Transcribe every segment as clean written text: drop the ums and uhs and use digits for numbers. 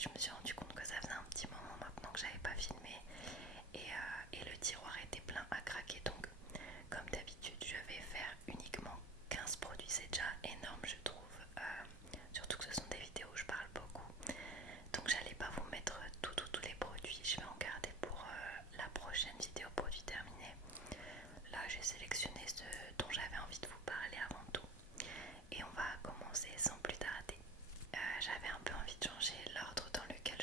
je me suis rendu compte que ça faisait un petit moment maintenant que j'avais pas filmé et le tiroir était plein à craquer. Donc comme d'habitude je vais faire uniquement 15 produits, c'est déjà énorme je trouve, surtout que ce sont des vidéos où je parle beaucoup. Donc j'allais pas vous mettre tous les produits, je vais en garder pour la prochaine vidéo produit terminé. Là j'ai sélectionné ce dont j'avais envie de vous parler avant tout. Et on va commencer sans plus tarder. J'avais un peu envie de changer l'ordre dans lequel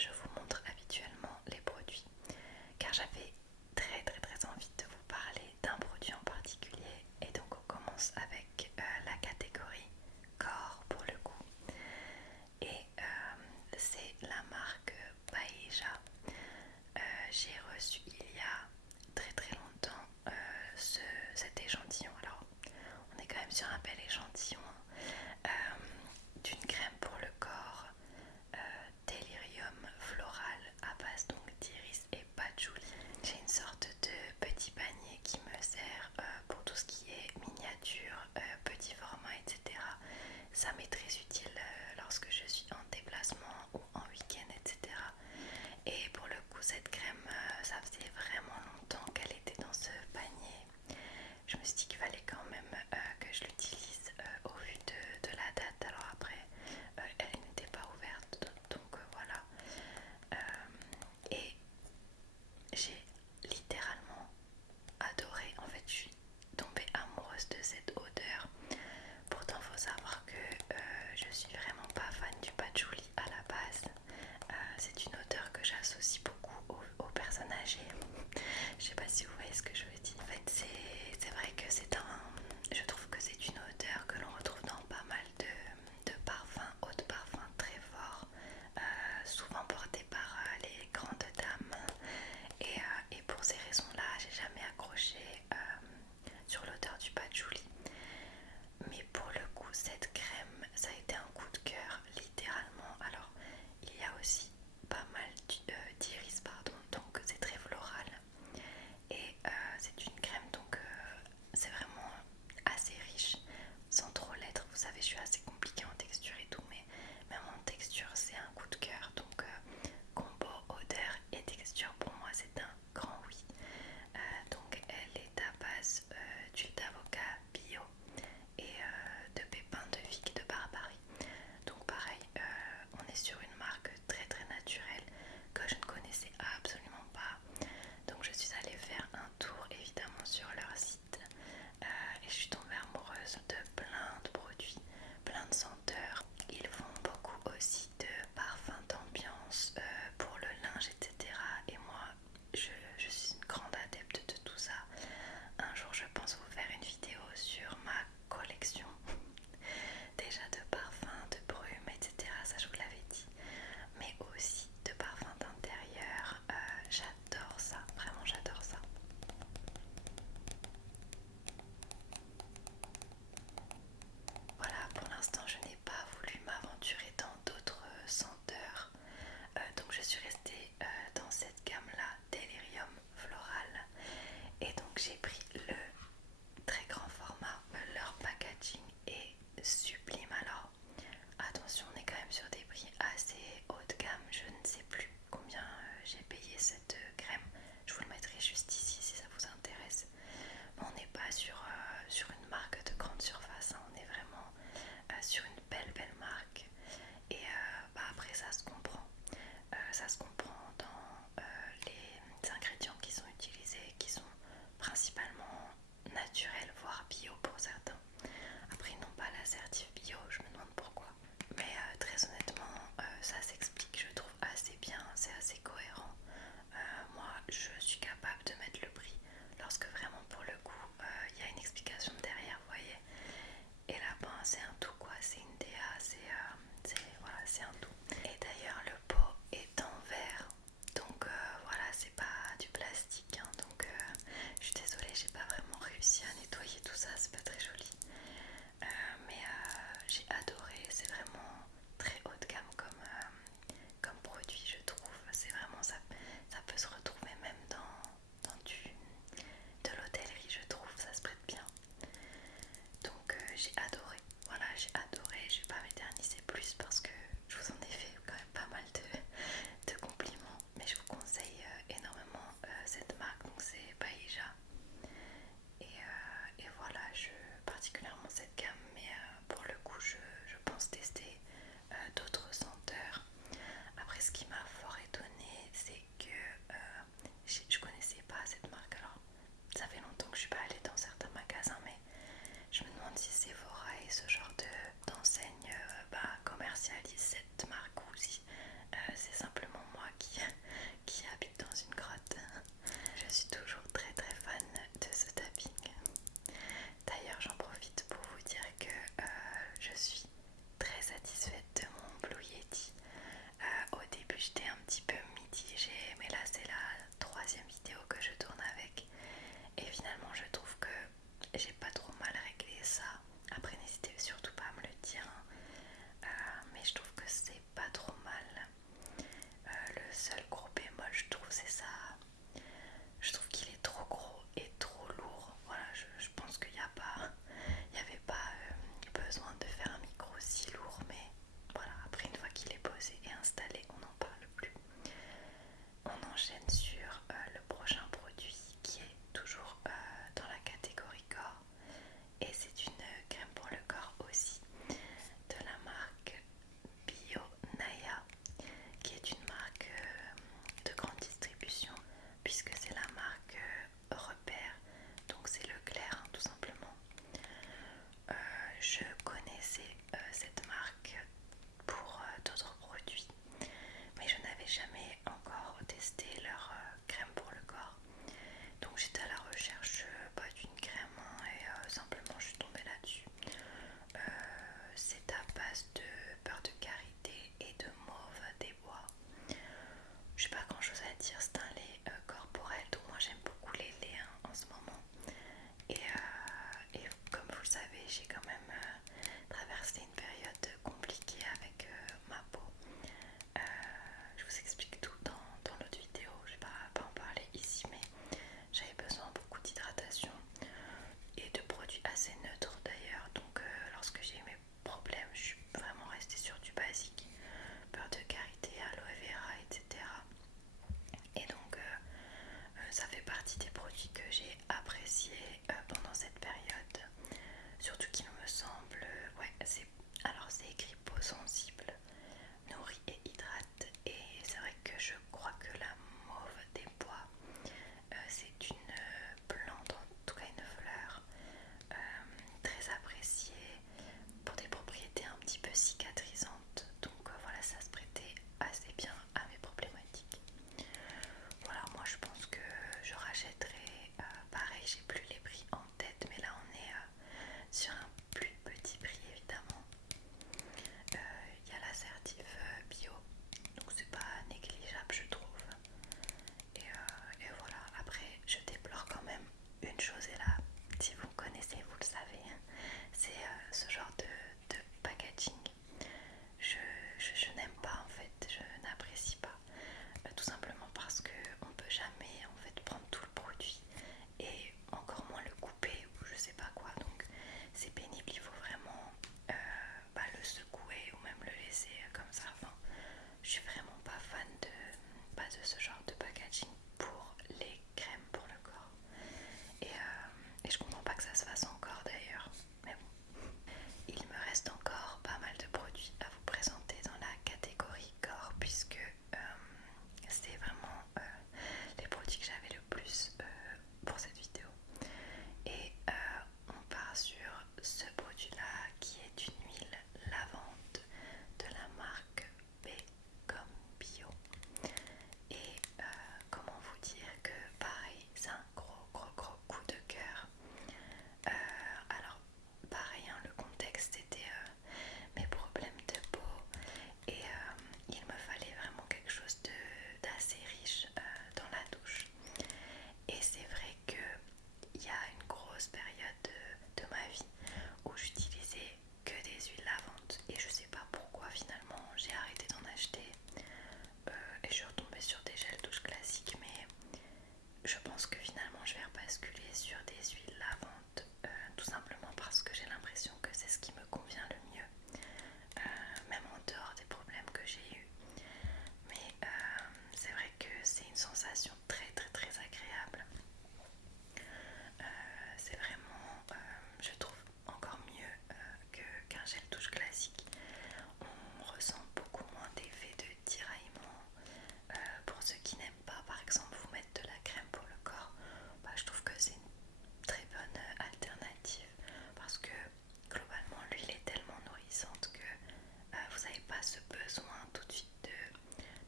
besoin tout de suite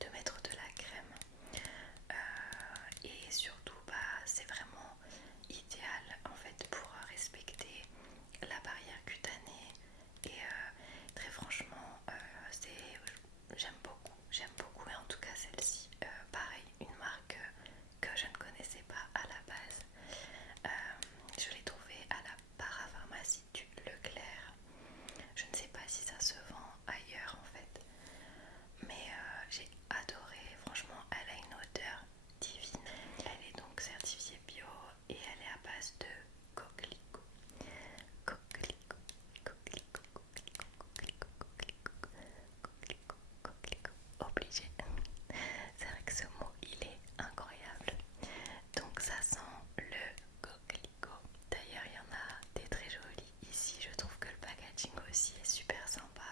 de mettre de la crème. Et surtout, c'est vraiment idéal en fait pour respecter la barrière cutanée. Et très franchement, j'aime beaucoup. Et en tout cas, celle-ci, pareil, une marque que je ne connaissais pas à la base. Je l'ai trouvée à la parapharmacie du Leclerc. Je ne sais pas si ça se vend ailleurs en fait, mais j'ai adoré. Franchement, elle a une odeur divine. Elle est donc certifiée bio et elle est à base de coquelicot. Coquelicot, coquelicot, coquelicot, coquelicot, coquelicot, coquelicot. Obligé. C'est vrai que ce mot il est incroyable. Donc ça sent le coquelicot. D'ailleurs il y en a des très jolis ici. Je trouve que le packaging aussi est super sympa.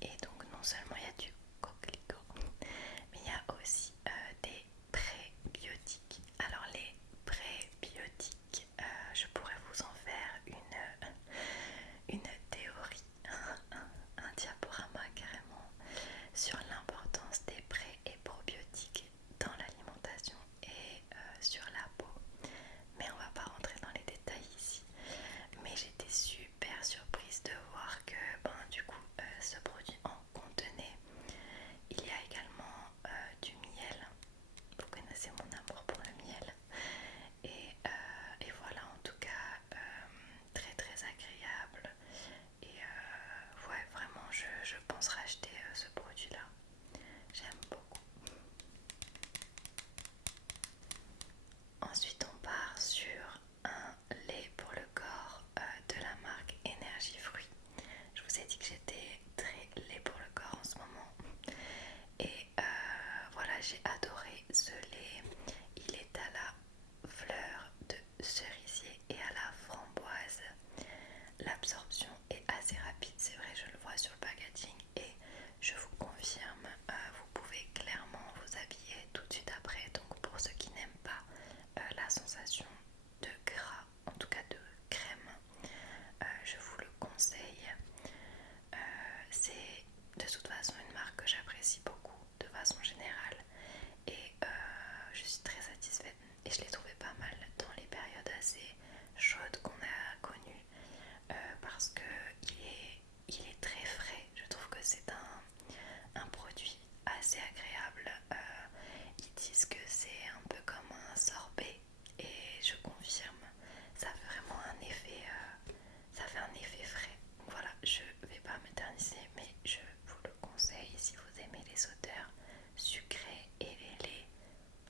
Et donc non seulement il y a du coquelicot, mais il y a aussi des prébiotiques. Alors les prébiotiques, je pourrais vous en faire une théorie, un diaporama carrément sur l'importance des pré et probiotiques dans l'alimentation et sur la peau. Mais on va pas rentrer dans les détails ici. Mais j'étais super surprise de voir que du coup ce produit en contenait. Il y a également du miel. Vous connaissez mon amour pour le miel. Et voilà, en tout cas, très très agréable. Et ouais, vraiment, je pense racheter ce produit-là. J'aime beaucoup. Ensuite, on part sur un lait pour le corps de la marque Énergie Fruits. Je vous ai dit que j'étais très lait pour le corps en ce moment. Et voilà, j'ai adoré ce lait. Il est à la fleur de cerisier et à la framboise. L'absorption est assez rapide, c'est vrai, je le vois sur le packaging. Et je vous confirme, vous pouvez clairement vous habiller tout de suite après. Donc pour ceux qui n'aiment pas la sensation de gras, en tout cas de crème, je vous le conseille. C'est de toute façon une marque que j'apprécie beaucoup de façon générale. Et je suis très satisfaite. Et je l'ai trouvé pas mal dans les périodes assez chaudes qu'on a connues. Parce que il est très frais. Je trouve que c'est un produit assez agréable. Ils disent que c'est un peu comme un sorbet et je confirme, ça fait vraiment un effet, ça fait un effet frais. Voilà, je vais pas m'éterniser, mais je vous le conseille si vous aimez les odeurs sucrées et les laits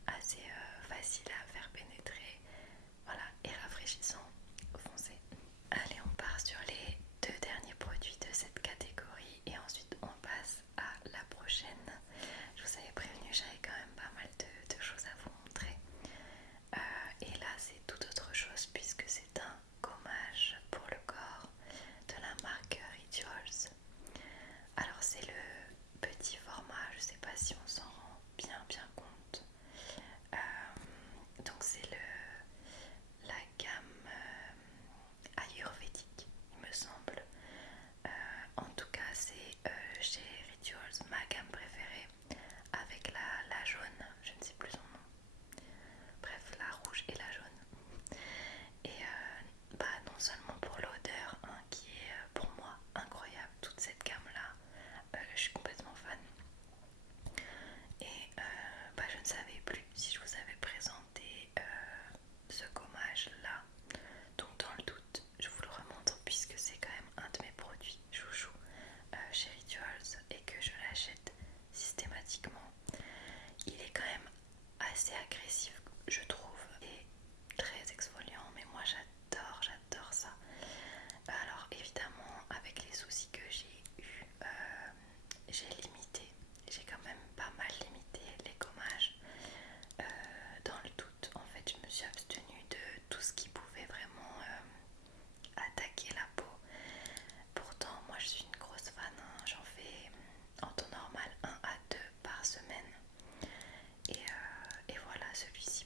assez faciles à faire pénétrer. Voilà, et rafraîchissant, foncez. Allez, on part sur les deux derniers produits de cette catégorie et ensuite on passe à la prochaine. Je vous avais prévenu, j'avais quand même pas mal de choses à vous montrer. Et là, c'est tout autre chose puisque c'est un gommage pour le corps de la marque Rituals. Alors, c'est le petit format, je sais pas si on s'en rend bien compte. Donc, c'est la gamme ayurvédique, il me semble. En tout cas, c'est chez Rituals ma gamme préférée avec la jaune, je ne sais plus son nom. Bref, la rouge et la jaune. Et non seulement pour l'odeur qui est pour moi incroyable, toute cette gamme là, je suis complètement fan. Et je ne savais plus si je vous avais présenté ce gommage là. Donc dans le doute, je vous le remontre puisque c'est quand même un de mes produits chouchou chez Rituals et que je l'achète systématiquement. Il est quand même assez agressif, je trouve, et très exfoliant, mais moi j'adore ça. Alors évidemment, avec les soucis que j'ai eu, j'ai quand même pas mal limité les gommages. Dans le doute, en fait, je me suis abstenue de tout ce qui pouvait vraiment attaquer la peau. Pourtant, moi je suis une grosse fan, hein. J'en fais en temps normal 1 à 2 par semaine. Et voilà, celui-ci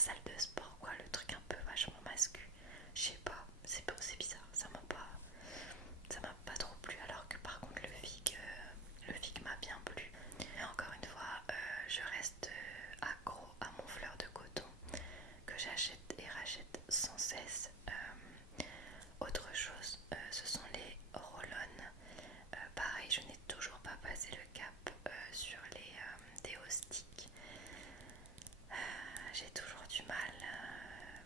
salle de sport quoi, le truc un peu vachement mascu. Je sais pas, c'est bizarre, ça m'a pas trop plu, alors que par contre le fig m'a bien plu. Et encore une fois, je reste accro à mon fleur de coton que j'achète et rachète sans cesse. Autre chose, ce sont les roll-on. Pareil, je n'ai toujours pas passé le cap sur les déo sticks. J'ai toujours du mal.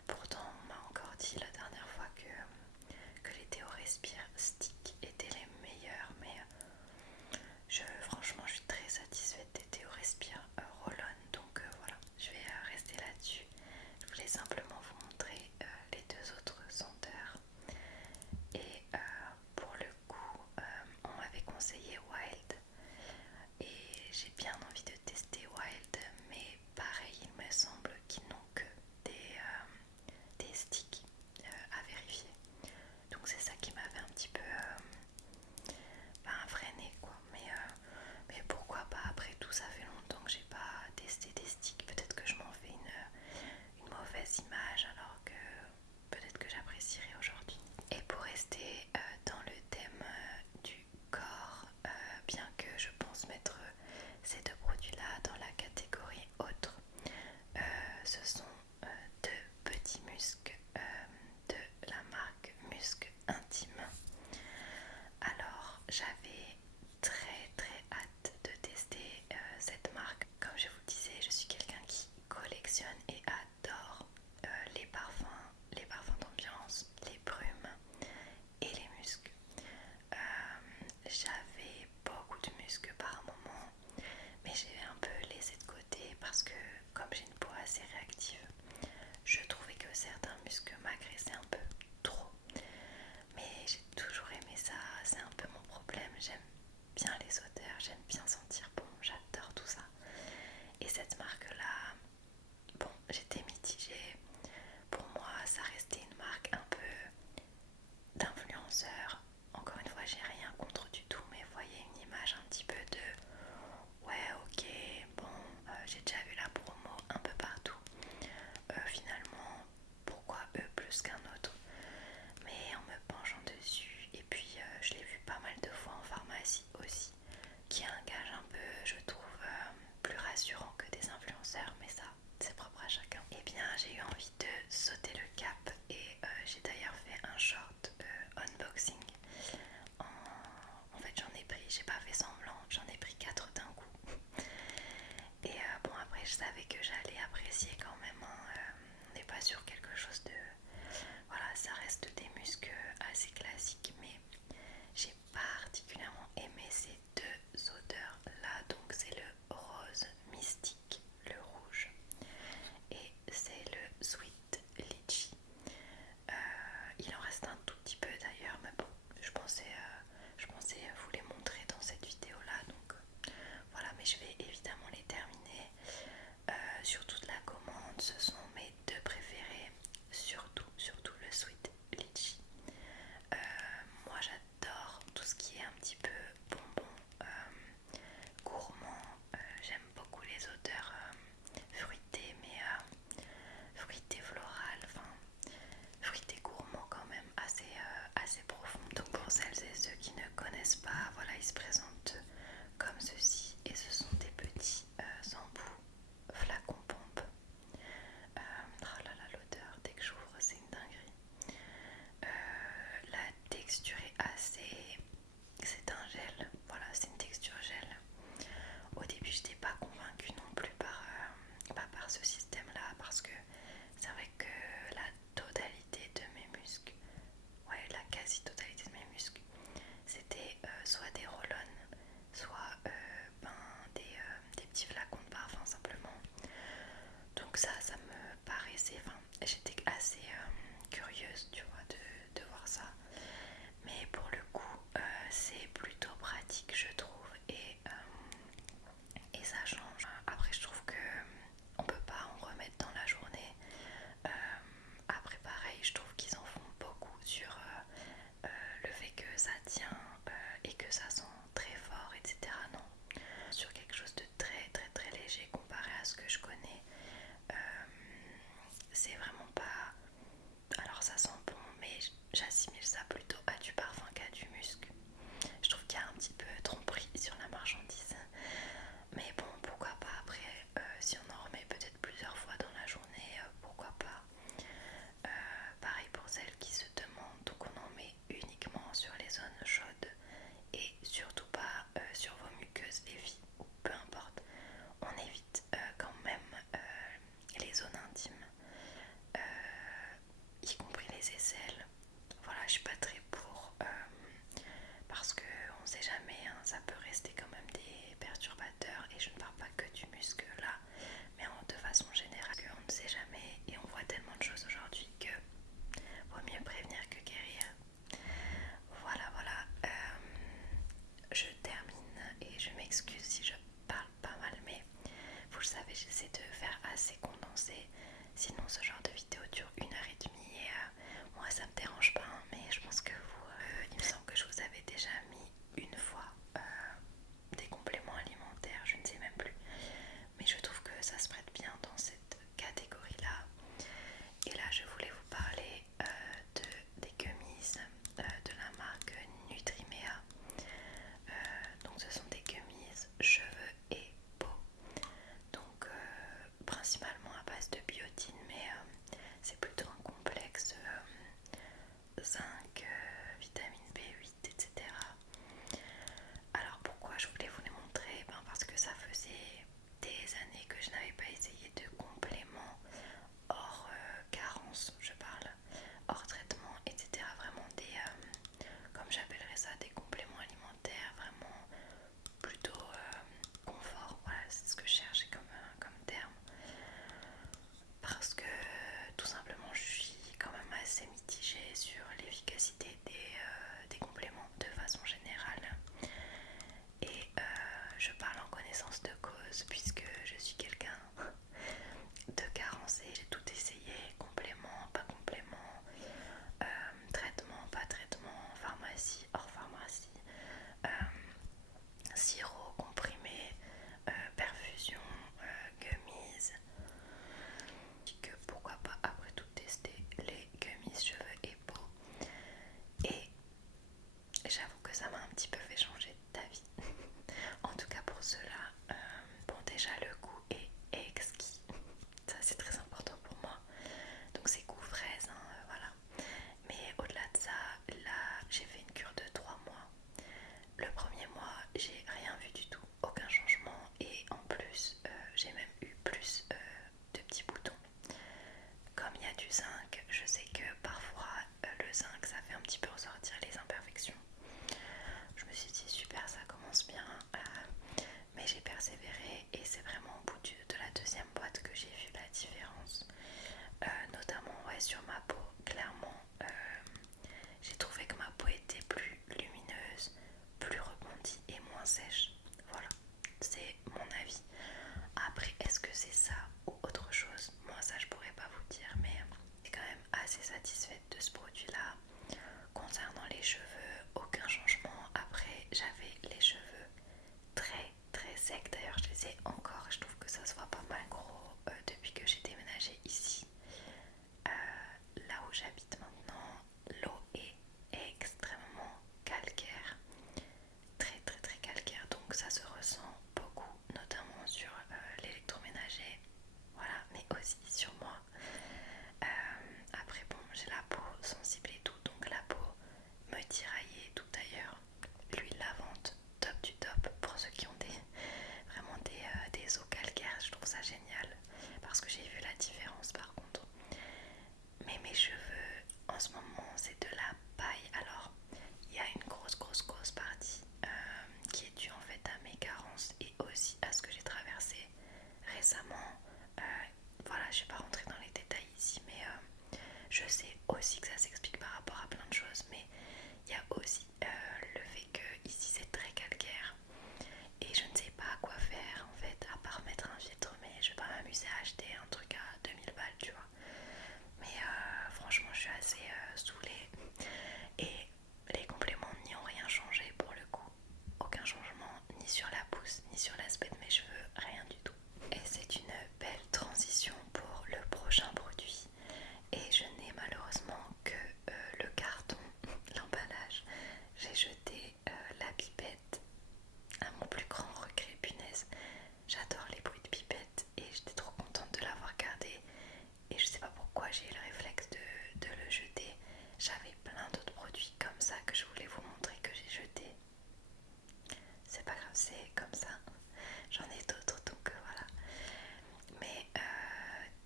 Pourtant, on m'a encore dit la dernière fois que les déo respire stick étaient les meilleurs, mais franchement, je suis très satisfaite des déo respire roll-on. Donc voilà, je vais rester là-dessus. Je voulais simplement vous montrer les deux autres senteurs. Et pour le coup, on m'avait conseillé Wild et j'ai bien envie de tester Wild, mais pareil, il me semble qu'ils n'ont que des sticks à vérifier. Donc c'est ça qui m'avait un petit peu freiné quoi. Mais pourquoi pas, après tout, ça fait longtemps que j'ai pas testé des sticks. Peut-être que je m'en fais une mauvaise image alors que peut-être que j'apprécierai aujourd'hui. Et pour rester dans le thème du corps, bien que je pense mettre ces deux produits-là dans la catégorie autre, ce sont deux petits muscles de la marque Musc Intime. Alors j'avais très très hâte de tester cette marque. Comme je vous disais, je suis quelqu'un qui collectionne et adore les parfums d'ambiance, les brumes et les muscs. J'avais beaucoup de muscles par moment, mais j'ai un peu laissé de côté parce que comme j'ai une peau assez réactive, je trouvais que certains muscles m'agressaient un peu trop. Mais j'ai toujours aimé ça, c'est un peu mon problème. J'aime bien les odeurs, j'aime bien sentir bon, j'adore tout ça. Et cette marque-là, bon, j'étais mitigée. Pour moi, ça restait une marque un peu d'influenceur. Encore une fois, j'ai rien contre du tout, mais voyez une image un petit peu de ouais, ok, bon, j'ai déjà vu la promo un peu partout. Finalement, pourquoi eux plus qu'un autre? Mais en me penchant dessus, et puis je l'ai vu pas mal de fois en pharmacie aussi, qui a un gage un peu, je trouve, plus rassurant que des influenceurs, mais ça, c'est propre à chacun. Et bien, j'ai eu envie de sauter le cap et j'ai d'ailleurs fait un short unboxing. En fait, j'en ai pris, j'ai pas fait semblant, j'en ai pris 4 d'un coup. Et bon, après, je savais que j'allais apprécier quand même, hein. On n'est pas sur quelque chose de... Voilà, ça reste des muscles assez classiques, mais j'ai particulièrement aimé ces deux odeurs là. Donc c'est le rose mystique, le rouge, et c'est le sweet litchi. Il en reste un tout petit peu d'ailleurs, mais bon, je pensais vous les montrer dans cette vidéo là, donc voilà. Mais je vais évidemment les terminer. Sur toute la commande, ce sont mes deux préférés, surtout le sweet litchi. Moi j'adore tout ce qui est un petit peu bonbon, gourmand. J'aime beaucoup les odeurs fruitées, mais fruitées florales, enfin fruitées gourmand quand même, assez profond. Donc pour celles et ceux qui ne connaissent pas, voilà, ils se présentent comme ceci, et ce sont des petits embouts flacon pompe. Oh là là, l'odeur, dès que j'ouvre, c'est une dinguerie. La texture est assez... C'est un gel, voilà, c'est une texture gel. Au début, je n'étais pas convaincue non plus par ce système-là, parce que c'est vrai que la totalité de mes muscles, ouais, la quasi-totalité de mes muscles, c'était soit des roll-on, soit des petits flacons de parfum simplement. Donc ça me paraissait, enfin, j'étais assez curieuse, tu vois, de voir ça. Mais pour le coup, c'est plutôt pratique, je trouve, et ça change. Après, je trouve que on peut pas en remettre dans la journée. Après, pareil, je trouve qu'ils en font beaucoup sur le fait que ça tient et que ça sent très fort, etc. Non, sur quelque chose de très très très léger comparé à ce que je connais. c'est vraiment pas... Alors ça sent bon, mais j'assimile ça plutôt à du parfum qu'à du musc. Je trouve qu'il y a un petit peu tromperie sur la marchandise. Mais bon, pourquoi pas après, si on en remet peut-être plusieurs fois dans la journée, pourquoi pas. Pareil pour celles qui se demandent, donc on en met uniquement sur les zones chaudes et surtout pas sur vos muqueuses, les filles, ou peu importe. On évite quand même les zones intimes, y compris les aisselles. Voilà, je suis pas très pour parce que on sait jamais, hein, ça peut rester quand même des perturbateurs et je ne parle pas que du muscle là, mais de façon générale, on ne sait jamais et on voit tellement de choses aujourd'hui que vaut mieux prévenir que guérir. Voilà, voilà. Je termine et je m'excuse si je parle pas mal, mais vous le savez, j'essaie de faire assez condensé. Sinon, ce genre de vidéo dure 1h30 et moi ça me dérange pas, hein, mais je pense que vous, il me semble que je vous avais déjà mis une fois des compléments alimentaires, je ne sais même plus, mais je trouve que ça se prête bien dans cette catégorie là. Et là je voulais vous parler des gummies de la marque Nutrimea. Donc ce sont des gummies cheveux et peau, donc principalement à base de biotine, mais c'est plutôt un complexe zinc, vitamine B8, etc.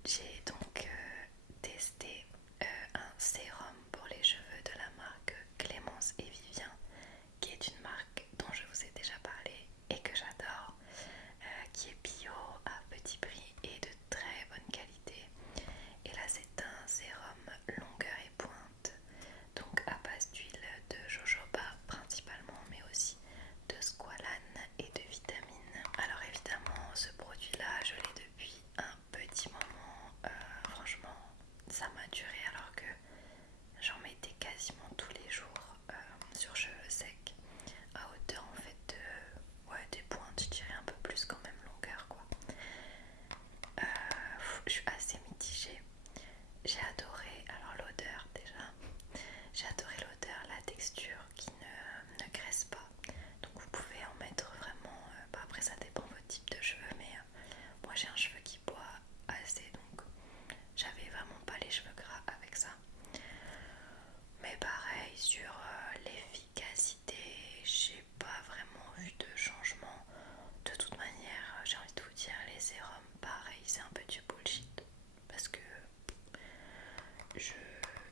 J'ai donc testé un sérum pour les cheveux de la marque Clémence et Vivien, qui est une marque dont je vous ai déjà parlé et que j'adore, qui est bio à petit prix et de très bonne qualité. Et là c'est un sérum longueur et pointe, donc à base d'huile de jojoba principalement, mais aussi de squalane et de vitamines. Alors évidemment ce produit là je l'ai depuis un petit moment, franchement ça m'a duré alors que j'en mettais quasiment tous les jours sur cheveux secs, à hauteur en fait de, ouais, des pointes, je dirais un peu plus quand même longueur quoi. Je suis assez mitigée. J'ai adoré alors l'odeur déjà, j'ai adoré l'odeur, la texture qui ne graisse pas. Donc vous pouvez en mettre vraiment, après ça dépend de votre type de cheveux, mais moi j'ai un cheveu qui boit assez, donc j'avais vraiment pas les cheveux gras avec ça. Mais pareil sur l'efficacité, j'ai pas vraiment vu de changement. De toute manière, j'ai envie de vous dire, les sérums, pareil, c'est un peu du bullshit. Parce que je...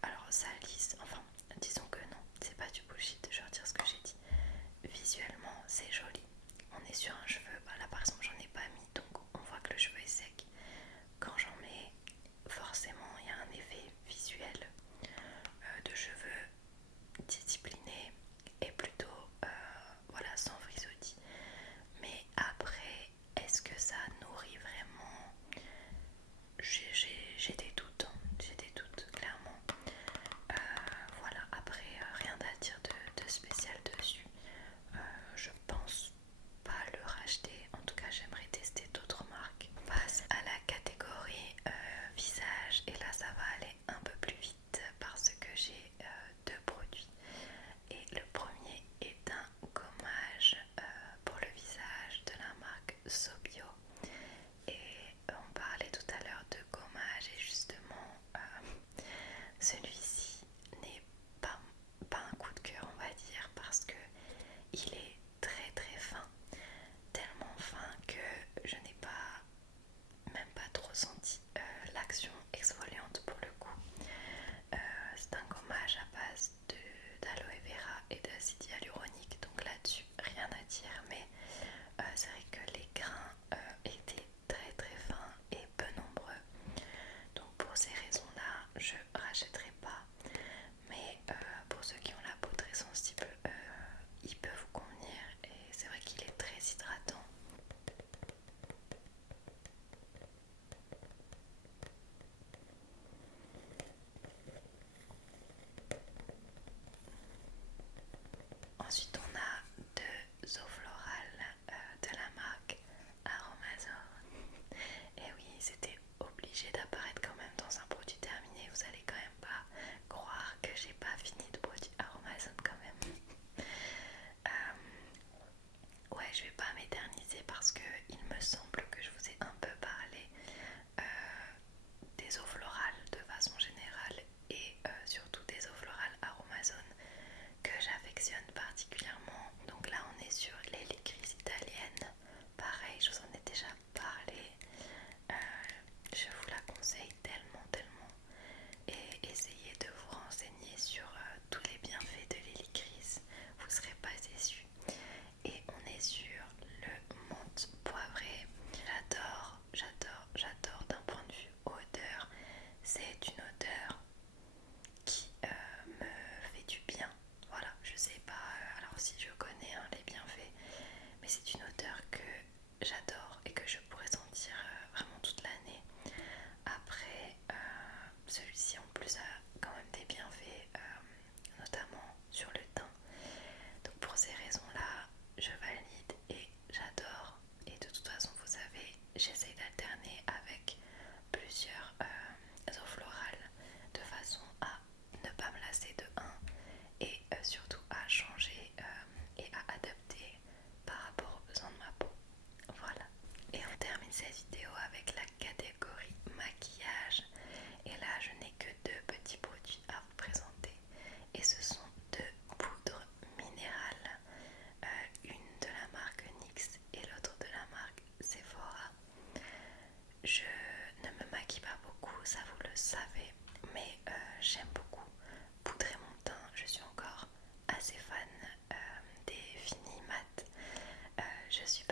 Alors ça lisse, enfin, disons que non, c'est pas du bullshit, je retire ce que j'ai dit. Visuellement, c'est joli. On est sur un cheveu, bah là par exemple j'en ai pas mis, donc on voit que le cheveu est sec. Quand j'en mets, forcément il y a un effet visuel de cheveux disciplinés et plutôt voilà, sans frisottis. Mais après, est-ce que ça nourrit vraiment? J'ai des doutes, hein. J'ai des doutes clairement. Voilà, après rien à dire de spécial dessus. Je pense pas le racheter, en tout cas j'aimerais tester d'autres marques. On passe à la catégorie visage et là ça va aller un peu plus vite parce que j'ai deux produits. Et le premier est un gommage pour le visage de la marque Sobio. Et on parlait tout à l'heure de gommage et justement celui-ci n'est pas un coup de cœur on va dire parce que il est très très fin, tellement fin que je n'ai pas même pas trop senti l'action exfoliante pour le coup. C'est un gommage à base d'aloe vera et d'acide hyaluronique, donc là-dessus rien à dire, mais c'est vrai que les grains étaient très très fins et peu nombreux, donc pour ces raisons là je rachèterai pas, mais pour ceux qui ont la peau très sensible il peut vous convenir et c'est vrai qu'il est très hydratant. Ensuite on a deux eaux florales de la marque Aromazone. Et oui, c'était obligé d'apparaître quand même dans un produit terminé. Vous allez quand même pas croire que j'ai pas fini de produit Aromazone quand même. Ouais, je vais pas m'éterniser parce que il me semble que je vous ai un peu parlé des eaux florales de façon générale et surtout des eaux florales Aromazone que j'affectionne particulièrement. Donc là on est sur les licorices italiennes. Pareil, je vous en ai déjà parlé. Je vous la conseille ça vous le savez, mais j'aime beaucoup poudrer mon teint. Je suis encore assez fan des finis mat. Je suis